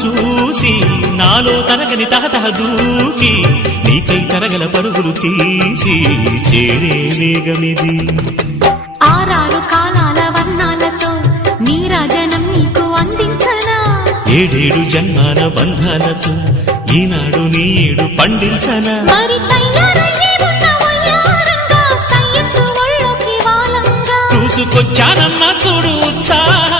చూసి నాలో తరగని తహతహ దూకి నీకై తరగల పరుగులు తీసి చేరే వేగమిది. ఆరారు కాలాల వర్ణాలతో నీరాజనం నీకు అందించనా, ఏడేడు జన్మాల బంధాలతో ఈనాడు నీడు పండించనా. మరి తయారయ్యే ఉన్న వయ్యారంగా సయ్యత్తు ఒళ్ళోకి వాలంగా చూసుకొచ్చానమ్మా చూడు ఉత్సాహం.